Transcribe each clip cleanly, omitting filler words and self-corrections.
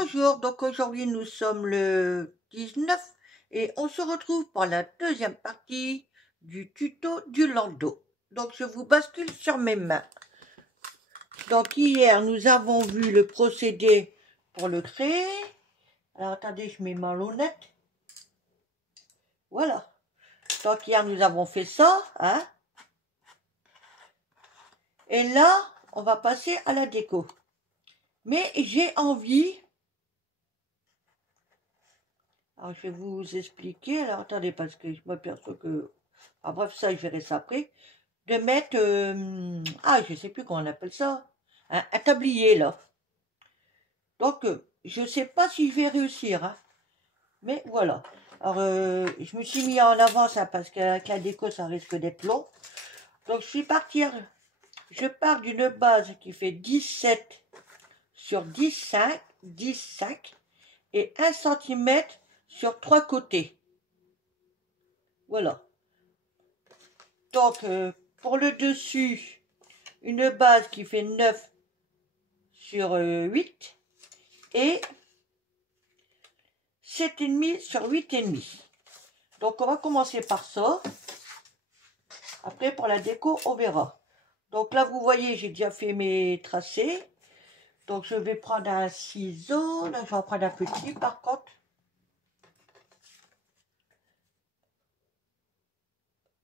Bonjour, donc aujourd'hui nous sommes le 19 et on se retrouve pour la deuxième partie du tuto du landau. Donc je vous bascule sur mes mains. Donc hier nous avons vu le procédé pour le créer. Alors attendez, je mets ma lunette. Voilà. Donc hier nous avons fait ça, hein. Et là on va passer à la déco. Mais j'ai envie... Alors, je vais vous expliquer. Alors, attendez, parce que je m'aperçois que... Ah, bref, ça, je verrai ça après. De mettre... Ah, je sais plus comment on appelle ça. Un tablier, là. Donc, je sais pas si je vais réussir, hein. Mais voilà. Alors, je me suis mis en avance, hein, parce qu'avec la déco, ça risque d'être long. Donc, je pars d'une base qui fait 17 sur 10,5 et 1 cm sur 3 côtés. Voilà. Donc, pour le dessus, une base qui fait 9 sur 8 et 7,5 sur 8,5. Donc, on va commencer par ça. Après, pour la déco, on verra. Donc là, vous voyez, j'ai déjà fait mes tracés. Donc, je vais prendre un ciseau. Là, je vais en prendre un petit, par contre.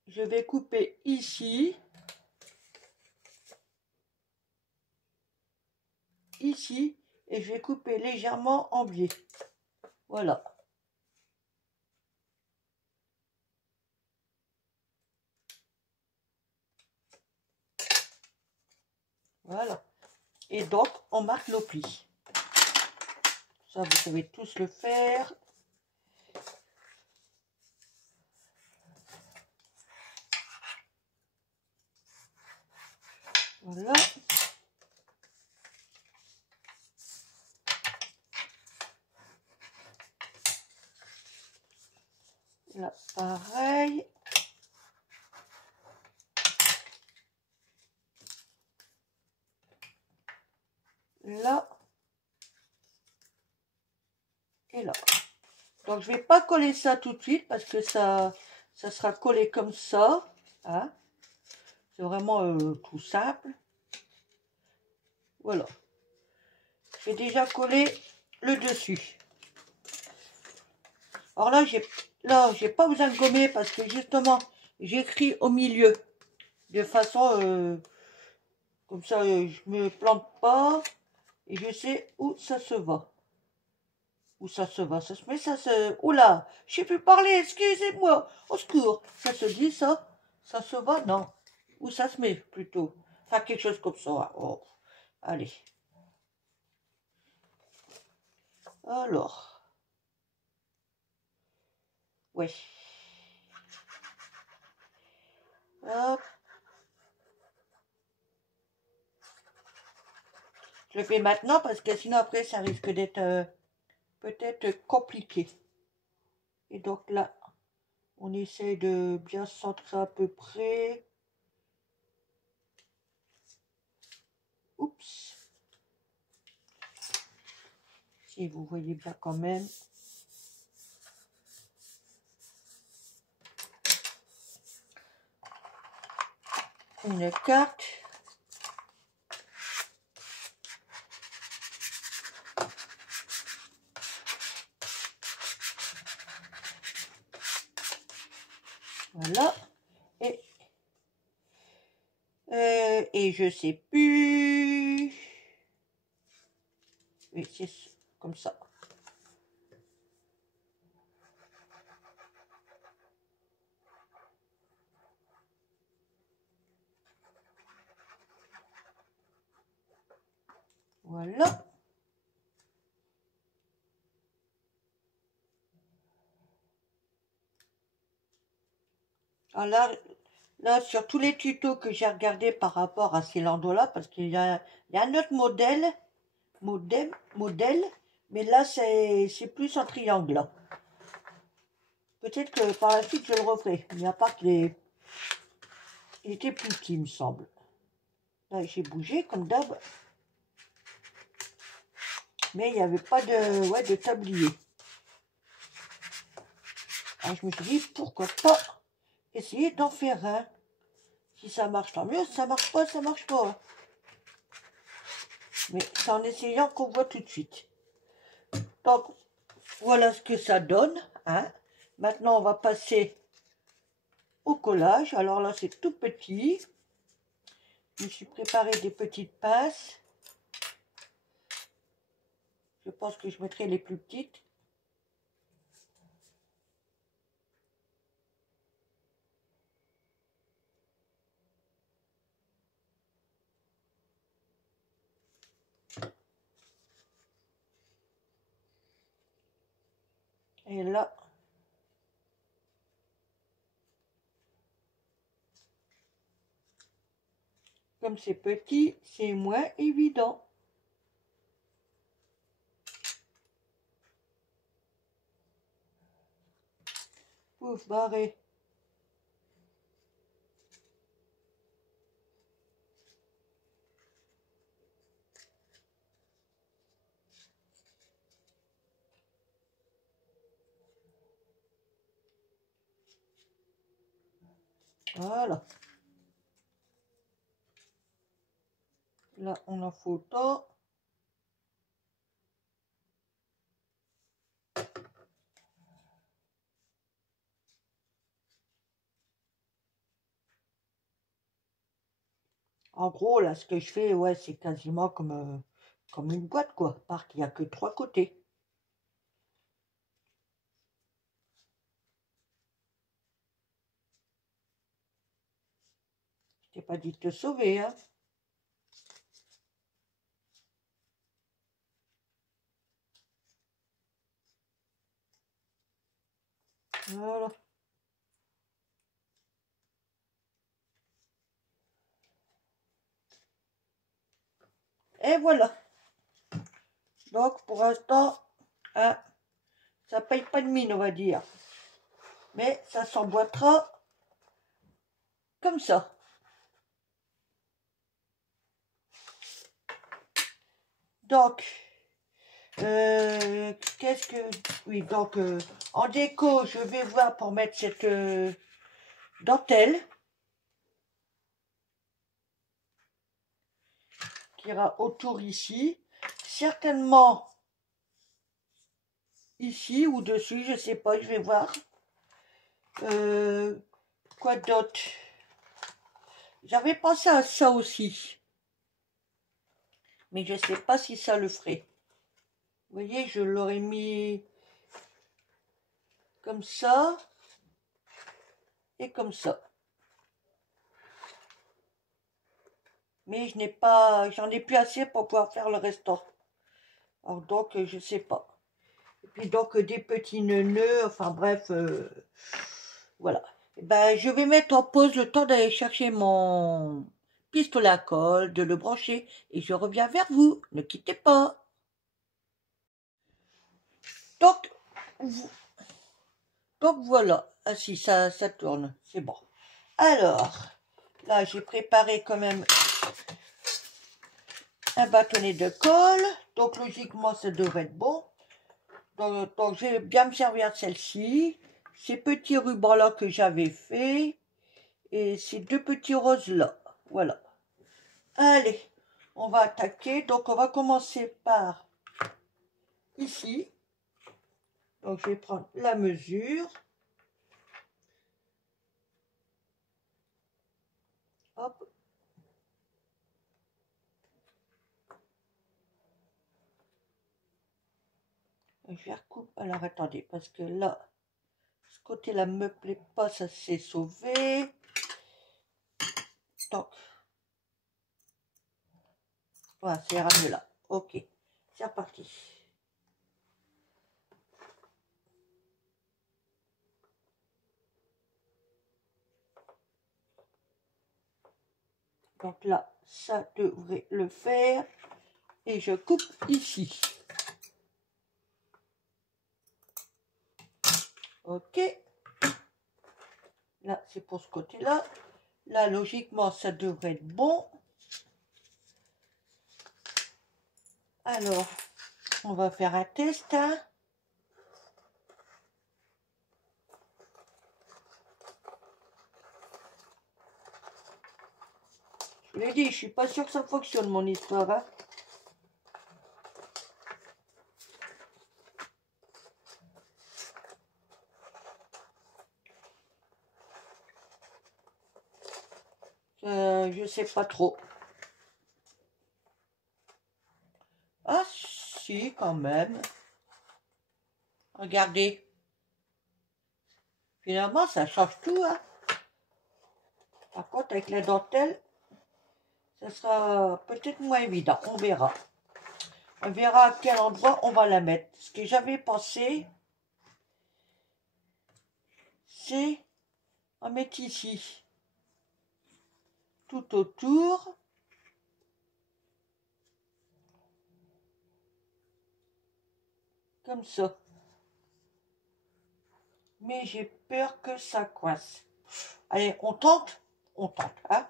Je vais couper ici. Ici. Et je vais couper légèrement en biais. Voilà. Voilà. Et donc, on marque nos plis. Ça, vous savez tous le faire. Voilà. Là, pareil. Là. Et là. Donc, je vais pas coller ça tout de suite parce que ça sera collé comme ça. Hein. C'est vraiment tout simple. Voilà. J'ai déjà collé le dessus. Alors là, j'ai pas besoin de gommer parce que justement, j'écris au milieu. De façon, comme ça, je me plante pas. Et je sais où ça se va. Où ça se va, ça se met, ça se... Oula, je sais plus parler, excusez-moi. Au secours. Ça se dit, ça? Ça se va? Non. Où ça se met, plutôt. Enfin, quelque chose comme ça. Oh. Allez. Alors. Ouais. Hop. Je le fais maintenant parce que sinon après ça risque d'être peut-être compliqué. Et donc là, on essaye de bien centrer à peu près. Oups. Si vous voyez bien quand même. Une carte. Voilà. Et je sais plus. Oui, c'est comme ça. Voilà. Alors là, sur tous les tutos que j'ai regardés par rapport à ces landaux-là, parce qu'il y a un autre modèle, mais là, c'est plus en triangle, là. Peut-être que par la suite, je le referai. Mais à part qu'il était plus petit, il me semble. Là, j'ai bougé, comme d'hab. Mais il n'y avait pas de, ouais, de tablier. Alors je me suis dit, pourquoi pas essayer d'en faire un. Si ça marche, tant mieux. Si ça marche pas, ça marche pas. Mais c'est en essayant qu'on voit tout de suite. Donc, voilà ce que ça donne. Hein. Maintenant, on va passer au collage. Alors là, c'est tout petit. Je me suis préparé des petites pinces. Je pense que je mettrai les plus petites. Et là, comme c'est petit, c'est moins évident. Pouf, barré. Voilà. Là, on en faut autant. En gros, là, ce que je fais, ouais, c'est quasiment comme une boîte, quoi. Par qu'il n'y a que 3 côtés. Je t'ai pas dit de te sauver, hein. Voilà. Et voilà. Donc, pour l'instant, hein, ça paye pas de mine, on va dire. Mais ça s'emboîtera comme ça. Donc, qu'est-ce que... Oui, donc, en déco, je vais voir pour mettre cette dentelle qui ira autour ici. Certainement ici ou dessus, je sais pas, je vais voir. Quoi d'autre? J'avais pensé à ça aussi. Mais je sais pas si ça le ferait. Vous voyez, je l'aurais mis comme ça et comme ça. Mais je n'ai pas, j'en ai plus assez pour pouvoir faire le restant. Alors donc, je sais pas. Et puis donc, des petits nœuds, enfin bref, voilà. Et ben, je vais mettre en pause le temps d'aller chercher mon pistolet à colle, de le brancher, et je reviens vers vous. Ne quittez pas. Donc, voilà. Ah si, ça tourne, c'est bon. Alors, là, j'ai préparé quand même un bâtonnet de colle. Donc, logiquement, ça devrait être bon. Donc je vais bien me servir de celle-ci. Ces petits rubans-là que j'avais fait. Et ces 2 petits roses-là. Voilà. Allez, on va attaquer. Donc, on va commencer par ici. Donc, je vais prendre la mesure. Hop. Je vais recouper. Alors, attendez, parce que là, ce côté-là me plaît pas, ça s'est sauvé. Donc, voilà, c'est mieux là. Ok, c'est reparti. Donc là, ça devrait le faire. Et je coupe ici. Ok. Là, c'est pour ce côté-là. Là, logiquement, ça devrait être bon. Alors, On va faire un test, hein. Je vous l'ai dit, je suis pas sûre que ça fonctionne mon histoire, hein. Je sais pas trop. Ah si, quand même. Regardez. Finalement, ça change tout, hein. Par contre, avec la dentelle, ça sera peut-être moins évident. On verra. On verra à quel endroit on va la mettre. Ce que j'avais pensé, c'est en mettre ici. Tout autour. Comme ça. Mais j'ai peur que ça coince. Allez, on tente. On tente, hein.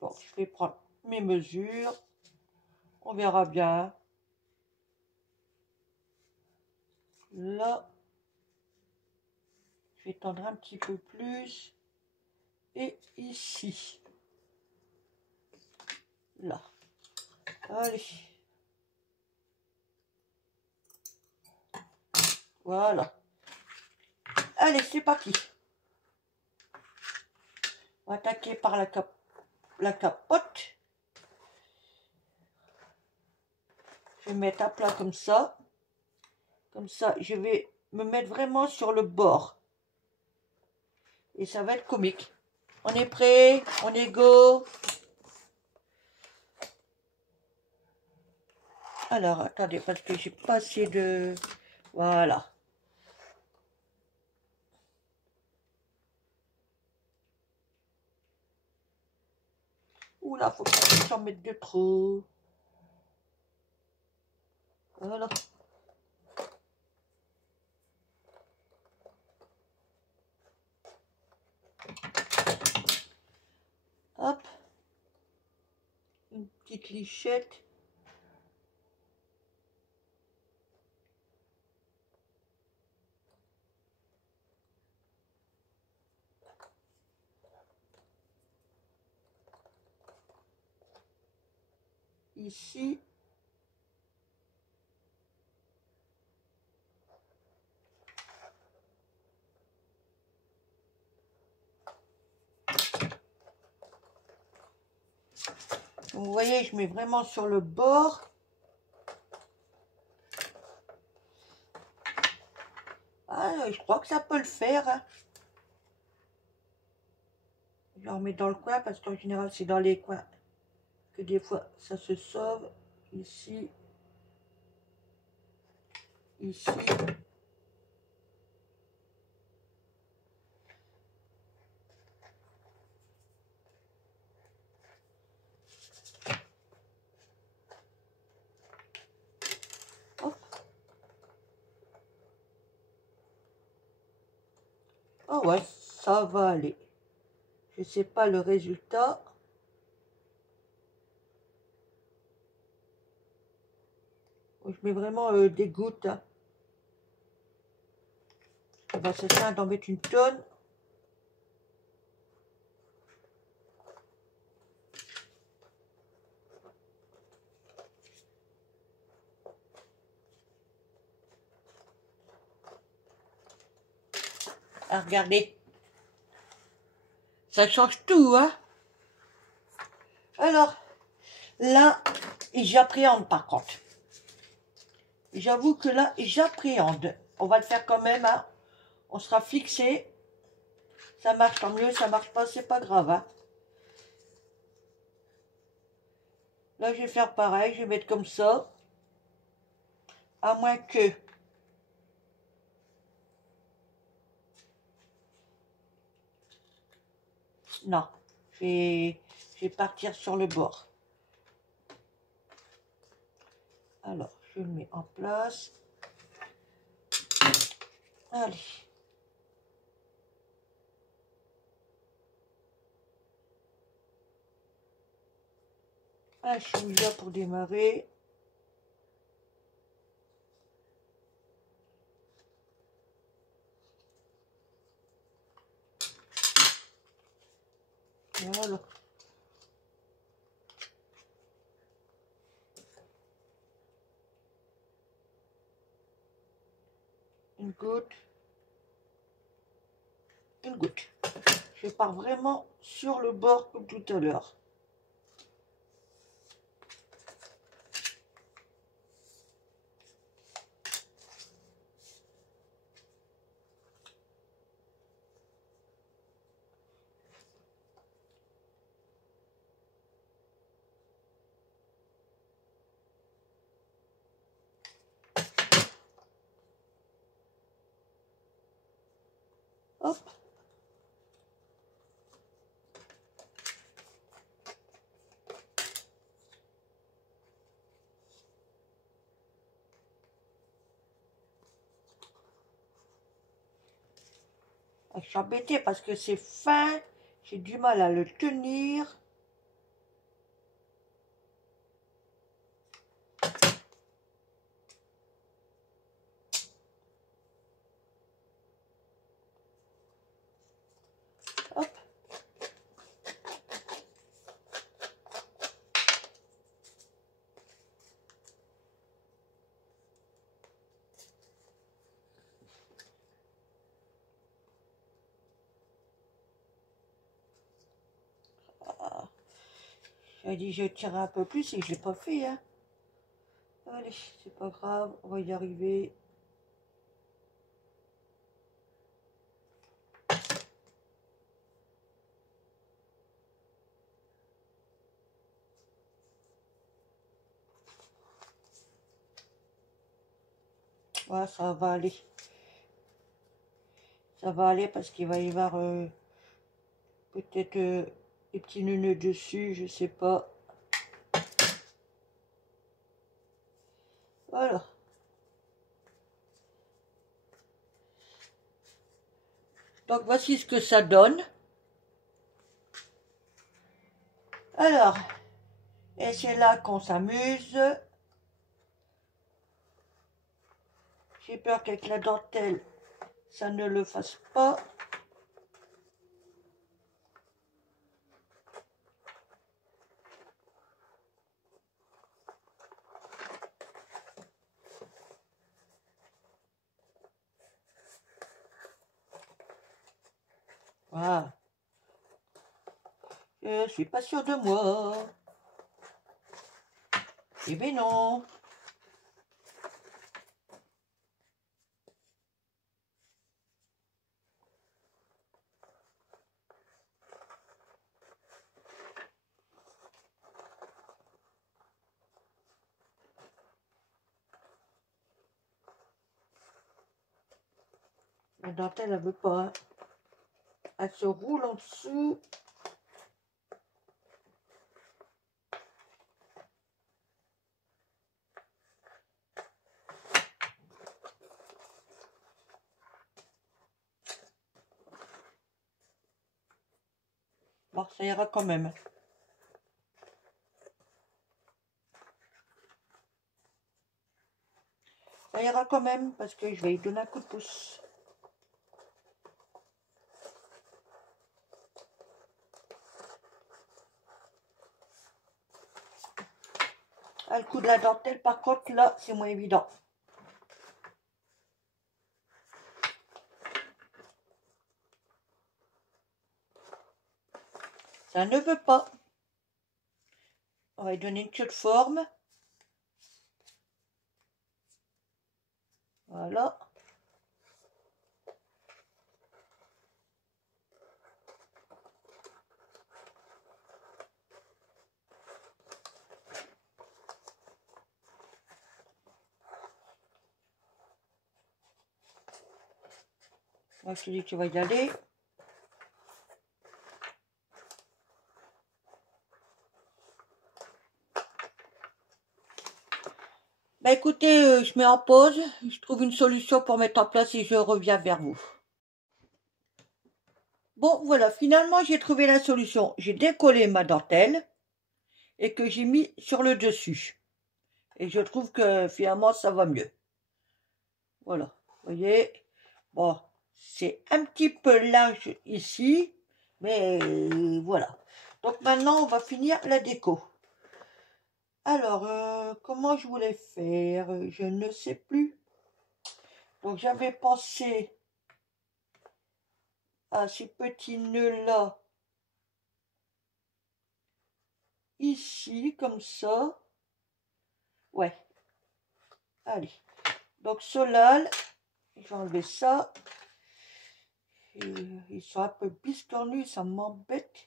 Bon, je vais prendre mes mesures. On verra bien. Là, je vais tendre un petit peu plus. Et ici. Là. Allez. Voilà. Allez, c'est parti. On va attaquer par la capote. Je vais mettre à plat comme ça. Comme ça, je vais me mettre vraiment sur le bord. Et ça va être comique. On est prêt? On est go? Alors, attendez, parce que j'ai pas assez de... Voilà. Oula, faut pas que j'en mette de trop. Voilà. Hop. Une petite lichette. Ici. Vous voyez, je mets vraiment sur le bord. Ah, je crois que ça peut le faire, hein. Je remets dans le coin parce qu'en général, c'est dans les coins que des fois ça se sauve. Ici. Ici. Hop. Oh ouais, ça va aller. Je sais pas le résultat. Je mets vraiment des gouttes, hein. Ben, c'est ça d'en mettre une tonne. Ah, regardez. Ça change tout, hein. Alors, là, j'appréhende par contre. J'avoue que là, j'appréhende. On va le faire quand même, hein. On sera fixé. Ça marche, tant mieux. Ça marche pas, c'est pas grave, hein. Là, je vais faire pareil. Je vais mettre comme ça. À moins que... Non. Je vais partir sur le bord. Alors, je le mets en place. Allez. Un chouïa pour démarrer. Voilà. Une goutte. Une goutte. Je pars vraiment sur le bord comme tout à l'heure. Hop. Je suis embêtée parce que c'est fin. J'ai du mal à le tenir. Hop. J'ai dit je tirerai un peu plus et je ne l'ai pas fait. Hein. Allez, c'est pas grave, on va y arriver. Ouais, ça va aller. Ça va aller parce qu'il va y avoir peut-être des petits nœuds dessus, je sais pas. Voilà. Donc voici ce que ça donne. Alors, et c'est là qu'on s'amuse. J'ai peur qu'avec la dentelle, ça ne le fasse pas. Voilà. Je suis pas sûre de moi. Eh ben non. La dentelle, elle veut pas. Hein. Elle se roule en dessous. Bon, ça ira quand même. Ça ira quand même parce que je vais lui donner un coup de pouce. Ah, le coup de la dentelle, par contre, là, c'est moins évident. Ça ne veut pas. On va lui donner une queue de forme. Voilà. Moi, je te dis que tu vas y aller. Bah écoutez, je mets en pause. Je trouve une solution pour mettre en place et je reviens vers vous. Bon, voilà, finalement, j'ai trouvé la solution. J'ai décollé ma dentelle et que j'ai mis sur le dessus. Et je trouve que finalement, ça va mieux. Voilà, vous voyez. Bon, c'est un petit peu large ici, mais voilà. Donc maintenant, on va finir la déco. Alors, comment je voulais faire? Je ne sais plus. Donc j'avais pensé à ces petits nœuds-là. Ici, comme ça. Ouais. Allez. Donc Solal, je vais enlever ça. Et ils sont un peu biscornus, ça m'embête.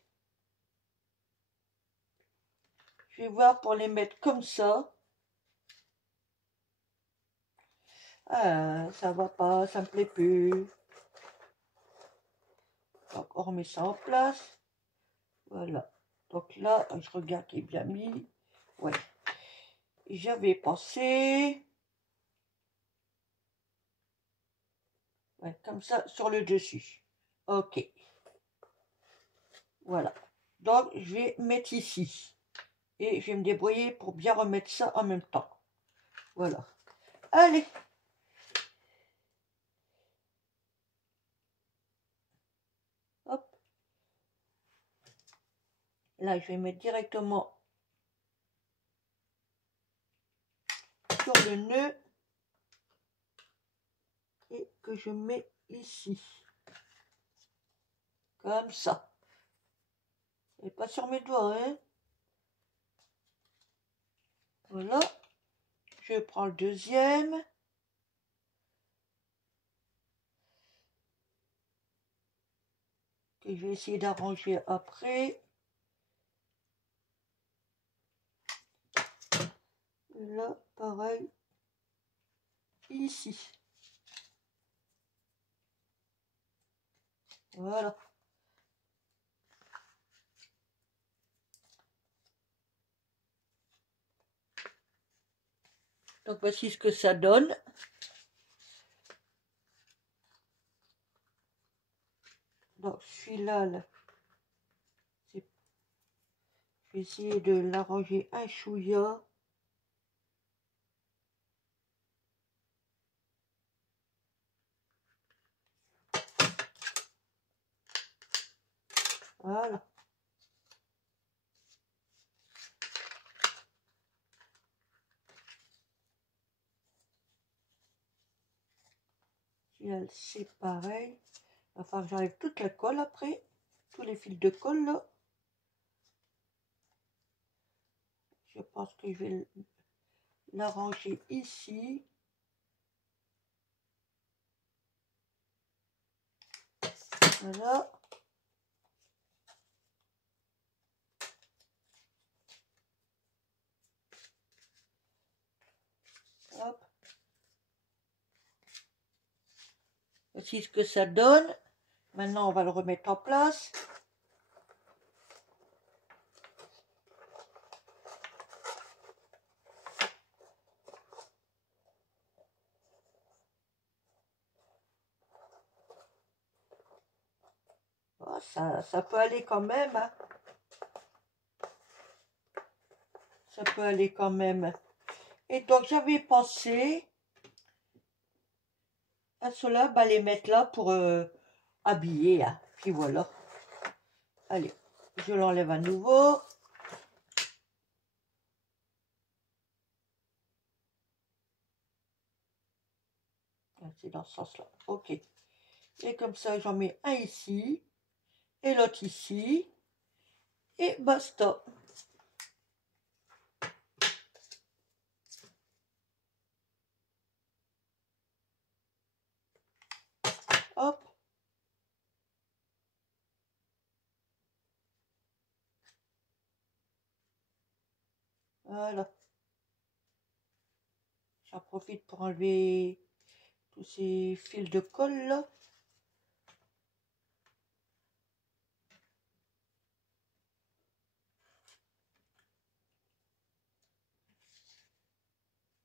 Je vais voir pour les mettre comme ça. Ah, ça va pas, ça me plaît plus. Donc on remet ça en place. Voilà. Donc là, je regarde qu'il est bien mis. Ouais. J'avais pensé. Ouais, comme ça sur le dessus. Ok. Voilà. Donc je vais mettre ici. Et je vais me débrouiller pour bien remettre ça en même temps. Voilà. Allez. Hop. Là, je vais mettre directement sur le nœud. Et que je mets ici. Comme ça. Et pas sur mes doigts, hein. Voilà. Je prends le deuxième. Que je vais essayer d'arranger après. Et là, pareil. Ici. Voilà. Donc voici ce que ça donne. Donc celui-là, là, je vais essayer de l'arranger un chouïa. Voilà. Celui-là, c'est pareil. Il va falloir que j'enlève toute la colle après. Tous les fils de colle là. Je pense que je vais l'arranger ici. Voilà. Hop. Voici ce que ça donne. Maintenant, on va le remettre en place. Oh, ça peut aller quand même. Hein. Ça peut aller quand même. Et donc, j'avais pensé à cela, bah, les mettre là pour habiller. Hein. Puis voilà. Allez, je l'enlève à nouveau. C'est dans ce sens-là. Ok. Et comme ça, j'en mets un ici. Et l'autre ici. Et basta. Hop. Voilà. J'en profite pour enlever tous ces fils de colle là.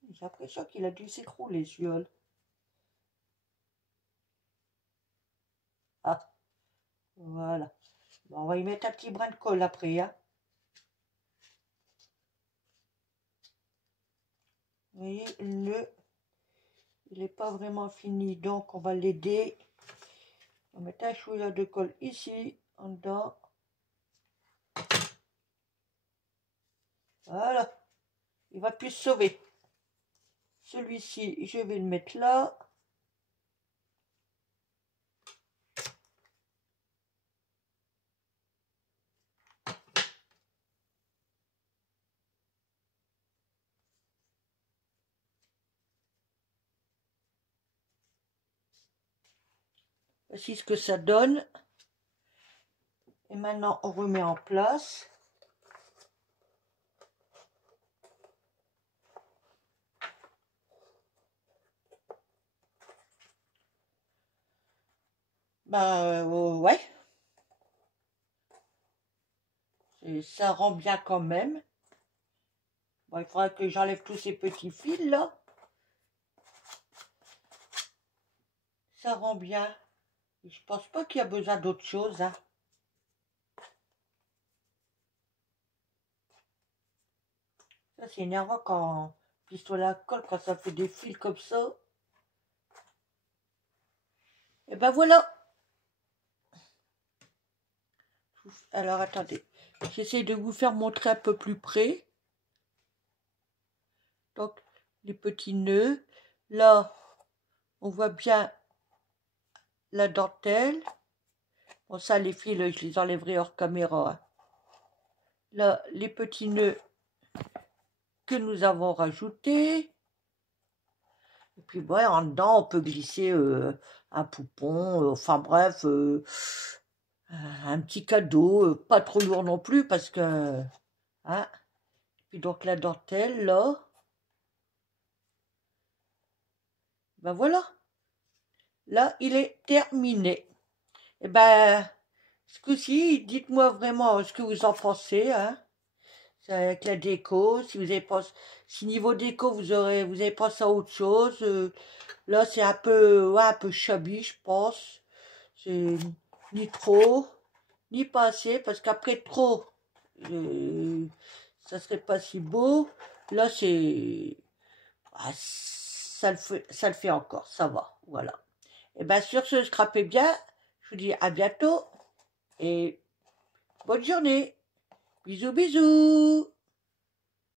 J'ai l'impression qu'il a dû s'écrouler celui-là. Ah, voilà. Bon, on va y mettre un petit brin de colle après. Hein. Vous voyez, le nœud, il n'est pas vraiment fini, donc on va l'aider. On va mettre un chouïa de colle ici, en dedans. Voilà. Il va plus se sauver. Celui-ci, je vais le mettre là. Voici ce que ça donne. Et maintenant, on remet en place. Ouais. Et ça rend bien quand même. Bon, il faudra que j'enlève tous ces petits fils là. Ça rend bien. Je pense pas qu'il y a besoin d'autre chose. Hein. Ça, c'est énervant quand pistolet à colle, quand ça fait des fils comme ça. Et ben voilà. Alors, attendez. J'essaie de vous faire montrer un peu plus près. Donc, les petits nœuds. Là, on voit bien la dentelle. Bon, ça, les fils, je les enlèverai hors caméra. Hein. Là, les petits nœuds que nous avons rajoutés. Et puis, ouais, en dedans, on peut glisser un poupon. Enfin, bref, un petit cadeau. Pas trop lourd non plus, parce que... Hein. Puis donc, la dentelle, là. Ben voilà. Là, il est terminé. Et ben, ce coup-ci, dites-moi vraiment ce que vous en pensez, hein. C'est avec la déco, si vous avez pensé, si niveau déco vous avez pensé à autre chose, là c'est ouais, un peu shabby, je pense. C'est ni trop, ni pas assez, parce qu'après trop, ça serait pas si beau. Là c'est, ah, ça le fait encore, ça va, voilà. Et bien sur ce, scrapez bien, je vous dis à bientôt, et bonne journée. Bisous, bisous.